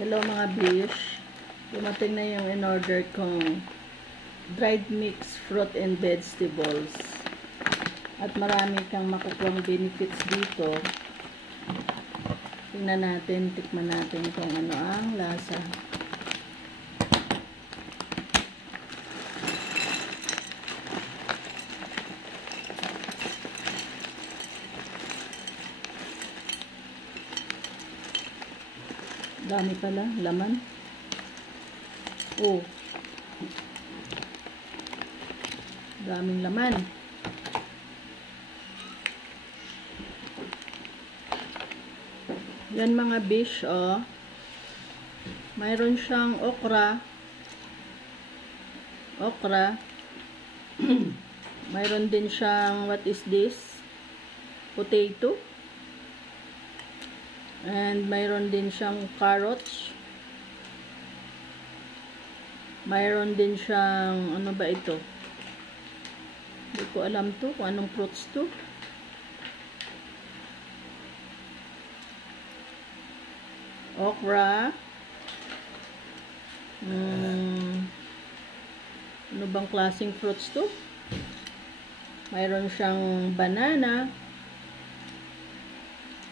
Hello mga bish. Dumating na yung in-order kong dried mix fruit and vegetables. At marami kang makukuhang benefits dito. Tingnan natin, tikman natin kung ano ang lasa. Dami pala, laman. Oh. Daming laman. Yan mga bish, oh. Mayroon siyang okra. Mayroon din siyang, what is this? Potato. And mayroon din siyang carrots. Mayroon din siyang, ano ba ito? Hindi ko alam to, kung anong fruits to. Okra. Ano bang klaseng fruits to? Mayroon siyang banana.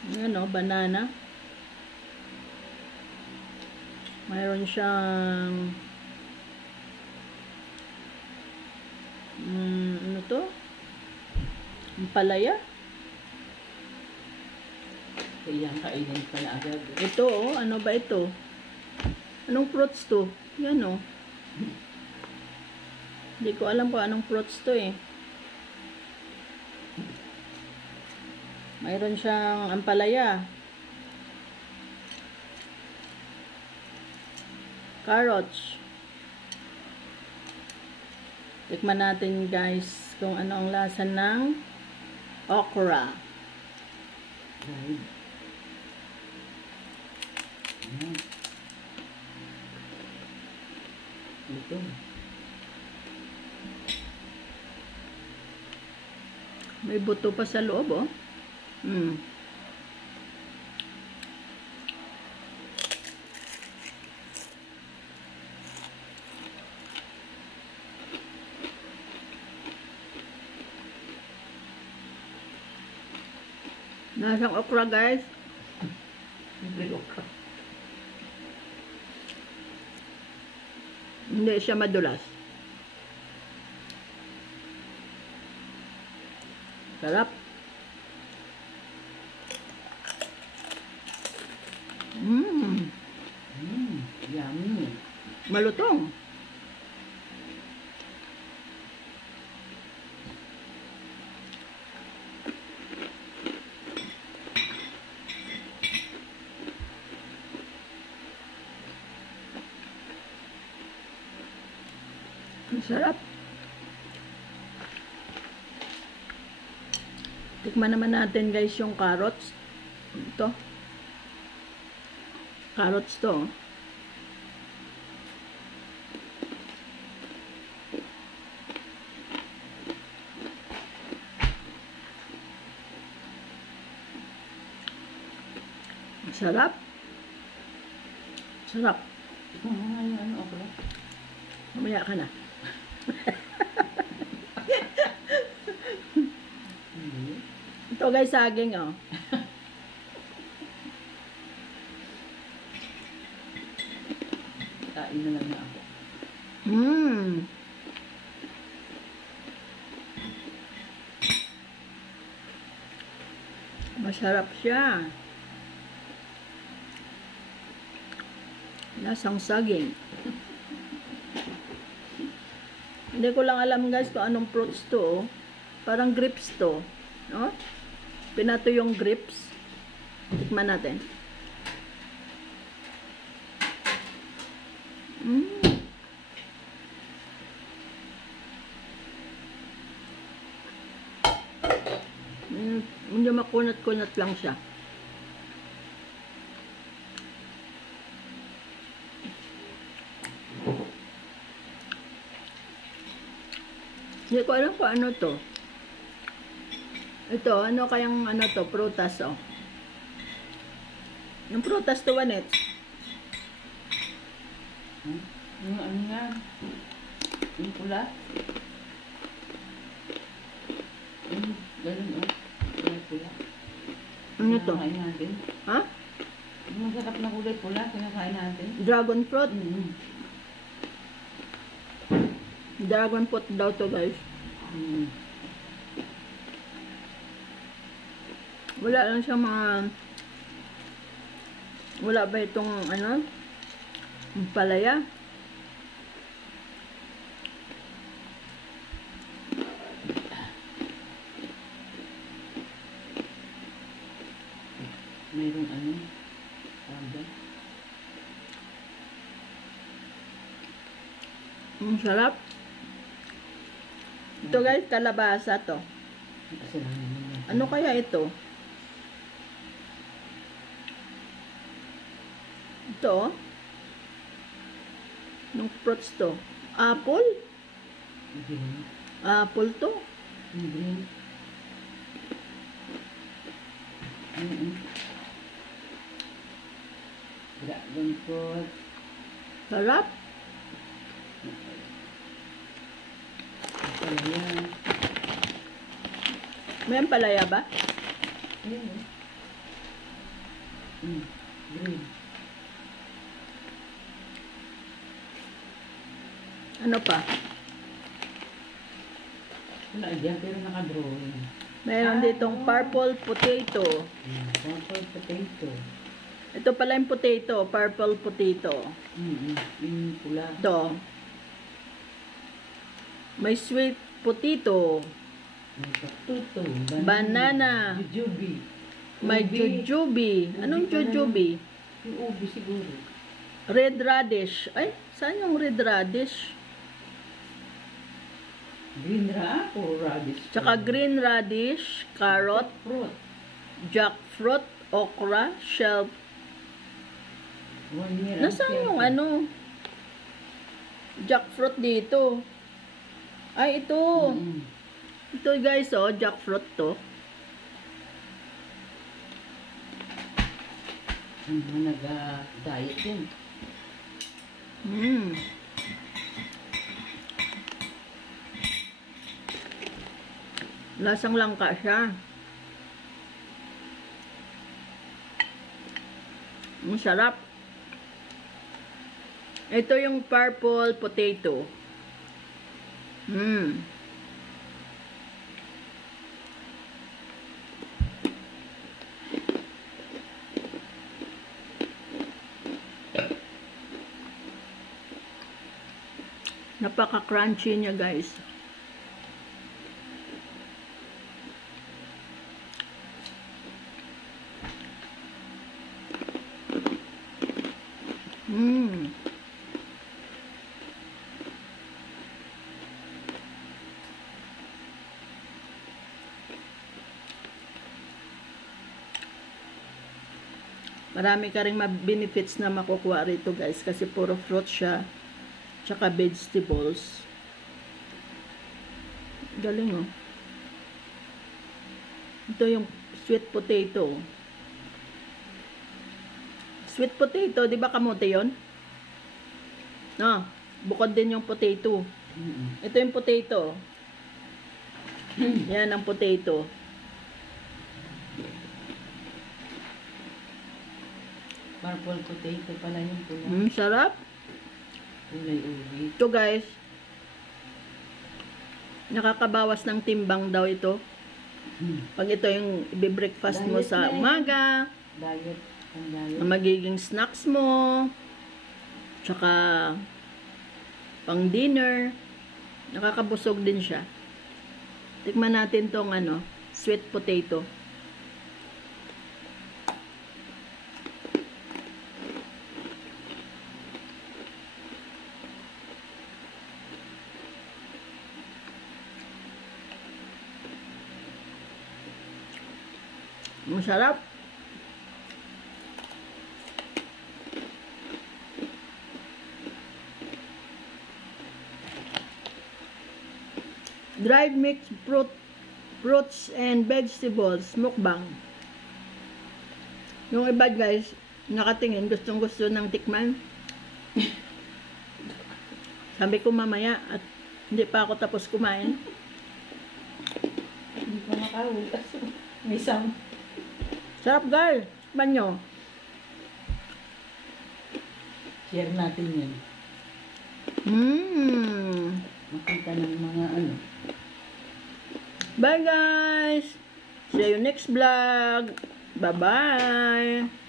Ano, banana. Mayroon siyang ano to? Ampalaya. Kaya kainin pala agad. Ito, oh, ano ba ito? Anong fruits to? Yan, oh. Hindi ko alam kung anong fruits to, eh. Mayroon siyang ampalaya. Carrots. Tikman natin guys kung ano ang lasa ng okra. Ito. May buto pa sa loob, oh. Nasang okra, guys. May okra. Hindi siya madulas. Sarap. Yummy. Malutong. Sarap. Tikman naman natin guys yung carrots. Ito. Carrots to. Sarap. Sarap. Ikaw nga yan, okra. Mamaya ka na. Ito guys, saging, oh. Kain na lang na ako. Masarap siya. Lasang saging. Hindi ko lang alam guys kung anong fruits to, oh. Parang grapes to, no? Pinato yung grapes. Tikman natin. Hindi makunat-kunat lang siya. Hindi ko alam kung ano to. Ito, ano kayang ano to? Prutas, oh. Yung prutas to, Wanet. Hmm? Yung ano yan? Yung pula? Yung ganun o. Kulay pula. Ano to? Kinakain natin. Ha? Yung masarap na kulay pula, kinakain natin. Dragon fruit. Mm. Dragon fruit daw to guys. Mm. Wala lang siya mga... Wala ba itong ano? Palaya? Mayroong ano? Tanda. Ang sarap. Ito guys, kalabasa to. Kasalanan naman. Ano kaya ito? Ito? Anong fruits to? Apple? Green. Apple to? Green. Dragon fruit. Sarap. Palaya. May palaya ba? Ayan o. Green. Ano pa? Wala dyan, pero nakadrawing. Mayroon ditong purple potato. Purple potato. Ito pala yung potato, purple potato. Yung pula. Ito. May sweet potato. May patuto. Banana. Jujube. May Ubi. jujube. Anong Ubi pala jujube? Yung ubi siguro. Red radish. Ay, saan yung red radish? Green o radish. Tsaka green radish, carrot, Fruit. jackfruit, okra, shell. 1 year. Nasaan yung ano? Jackfruit dito. Ay, ito. Ito guys, oh, jackfruit to. Nag-diet yun. Lasang langka siya. Ang sarap. Ito yung purple potato. Napaka-crunchy niya guys. Marami ka rin benefits na makukuha rito guys kasi puro fruit siya tsaka vegetables. Galing oh. Ito yung sweet potato. Sweet potato, di ba kamote yun? No, bukod din yung potato. Ito yung potato. Yan ang potato. Purple potato pala yung pula. Sarap. Kulay ubi. Ito guys, nakakabawas ng timbang daw ito. Pag ito yung i-breakfast mo Diet sa na yun. umaga, Diet. Ang diet. ang magiging snacks mo, tsaka pang dinner, nakakabusog din siya. Tikman natin tong ano, sweet potato. Masarap. Dried mixed fruits and vegetables, mukbang. Yung iba guys, nakatingin, gustong gusto ng tikman. Sabi ko mamaya at hindi pa ako tapos kumain. Hindi ko makahuli. May isang. Sarap guys. Banyo. Share natin yan. Makita ng mga ano. Bye guys. See you next vlog. Bye-bye.